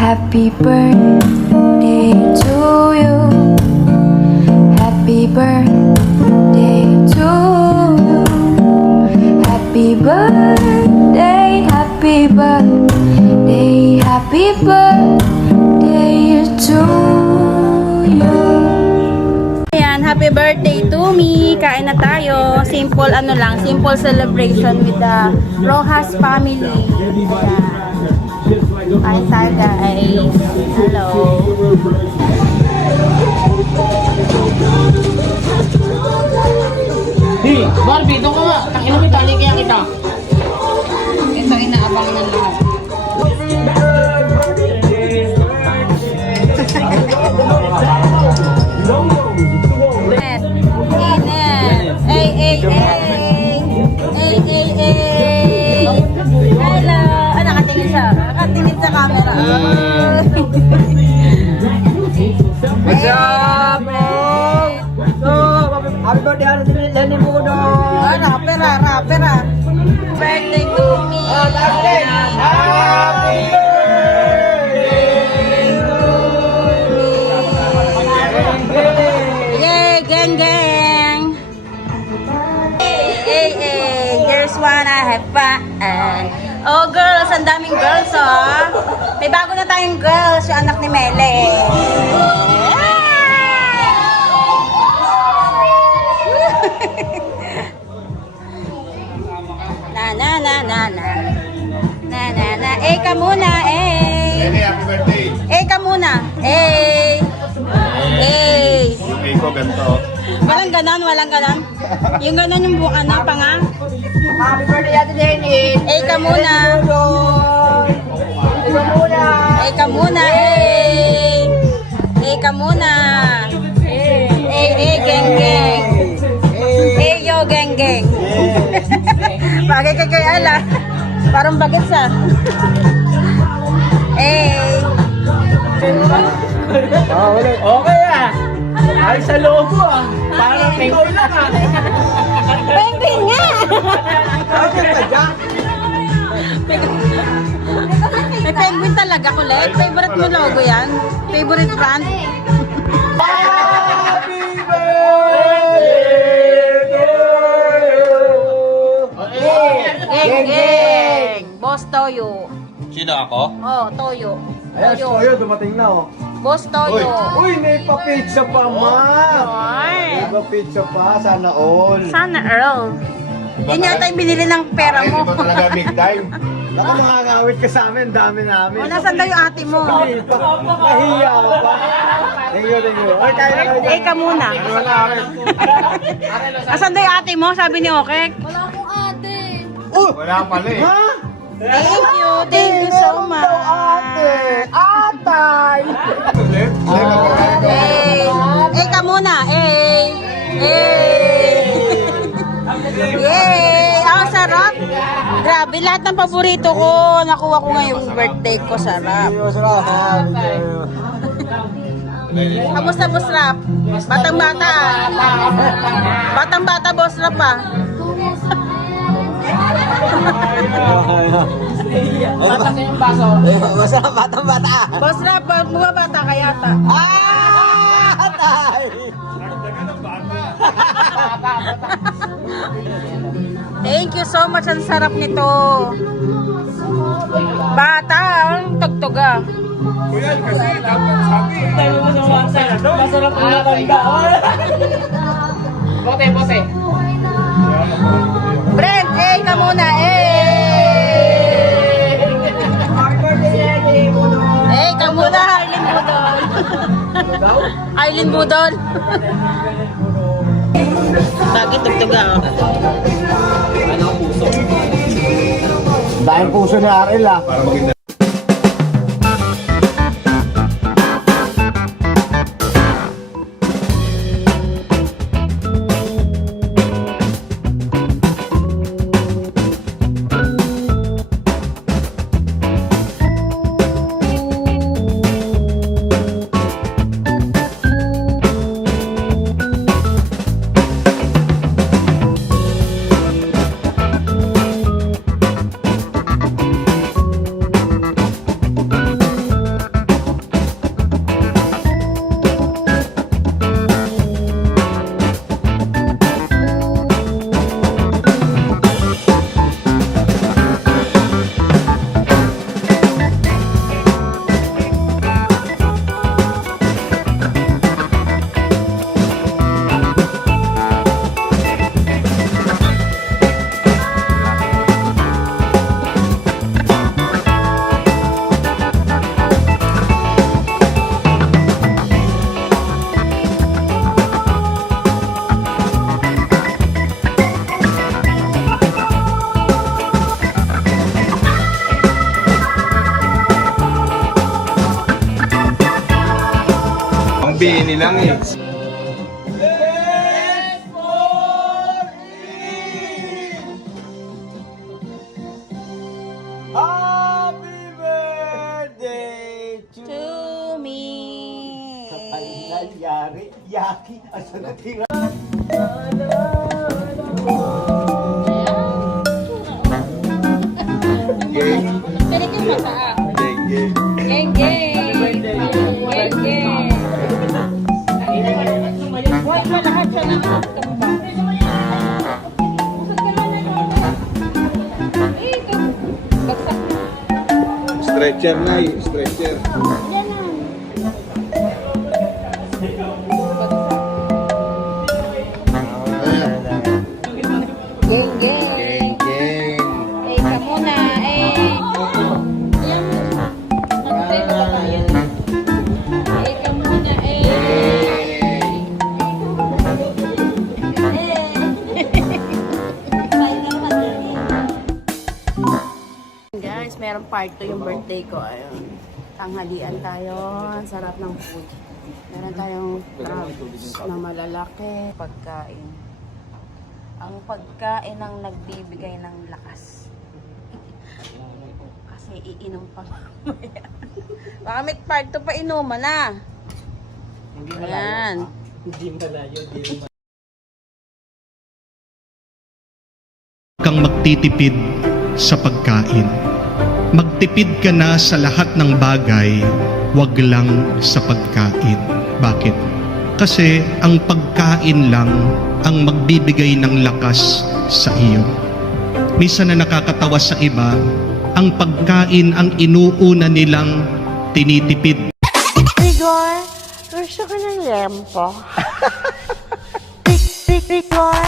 Happy birthday to you. Happy birthday to you. Happy birthday, happy birthday, happy birthday to you. Ayan, happy birthday to me. Kain na tayo. Simple ano lang, simple celebration with the Rojas family. Ayan. Kain tayo guys. Hello. Hey, Barbie, doon ka nga. Takin mo tali kaya kita. Ito inaabang ng lahat. Init. Ay. Hello. Ah, nakatingin siya. Nakatingin sa camera. What's up, bro? So, happy birthday, Lenny Mudo. Rapper. Birthday to me. Happy Yay, gang. Hey, girls wanna have fun. Oh, girls, ang daming girls, oh. May bago na tayong girls, yung anak ni Mele. Na. Eh, ka muna, eh. Lenny, happy birthday. Eh, ka muna. Eh. Yung cake ko, ganito. Walang ganon. Yung ganon yung buka na, panga. Happy birthday, Ate Lenny. Eh, ka muna. Eh, ka muna, eh. Eh, ka muna. Geng. Eh, yo, geng. Bagay kay Ala. Parang bagets ah. Eh. Okay ah. Ay, sa logo ah. Parang penguin lang ah. Penguin nga! Okay pa dyan. May penguin talaga, kulit. Favorite mo logo yan? Favorite brand? Happy birthday! Geng! Boss Toyo. Sino ako? Oh, Toyo. Ayan, Toyo, dumating na oh. Boss Toyo. Uy, may pa-pizza pa, ma! May Ay. pa-pizza pa, sana all. Sana Earl. Yun yata yung binili ng pera mo. Hindi ba talaga big time? Naku, makakawit ka sa amin, dami namin. O, nasan daw yung ate mo? Nahiya pa. Thank you. Ay, kaya na. Eh, ka muna. Asan daw yung ate mo? Sabi ni Okek. Wala pala eh. Ha? Thank you so much. Atay! Eh, ka muna. Yay! Ang sarap. Grabe, lahat ng paborito ko, nakuha ko ngayong birthday ko. Sarap. Kamusta, Boss Rap? Batang-bata. Batang-bata, Boss Rap ah. Batas yung baso. Masarap, batang-bata. Boss Rap, bumabata ka yata. Atay! Thank you so much. Ang sarap nito. Bata, ang tugtog ah. Kuya, kasi dapat sabi. Masarap ang matanda. Bote. Brent, ka muna, ka muna, Arlene Budol. Lagi tugtog ah. Dahil puso ni Arel ah. Para maging Bini lang eh. Happy birthday to To me. Ay, nangyari. Yaki. Asa natira? Geng. Pwede kang masaa. Geng, geng. Geng, geng. Geng, geng. Huwag mo lahat siya ng kamba. Bagsak na. Stretcher na eh. Stretcher. Yan na. Geng, geng. Geng, geng. Eh, ka muna. Eh. Yan. Mag-save ka ba yan? Eh, ka muna. Guys, meron part 2 yung birthday ko. Ayun. Tanghalian tayo. Ang sarap ng food. Meron tayong crabs na malalaki. Pagkain. Ang pagkain ang nagbibigay ng lakas. Kasi iinom pa mamaya. Baka may part 2 pa inuman na. Ayan. Kang magtitipid sa pagkain. Magtipid ka na sa lahat ng bagay, wag lang sa pagkain. Bakit? Kasi ang pagkain lang ang magbibigay ng lakas sa iyo. Minsan na nakakatawa sa iba, ang pagkain ang inuuna nilang tinitipid. Igor, gusto ko ng lempo. Igor,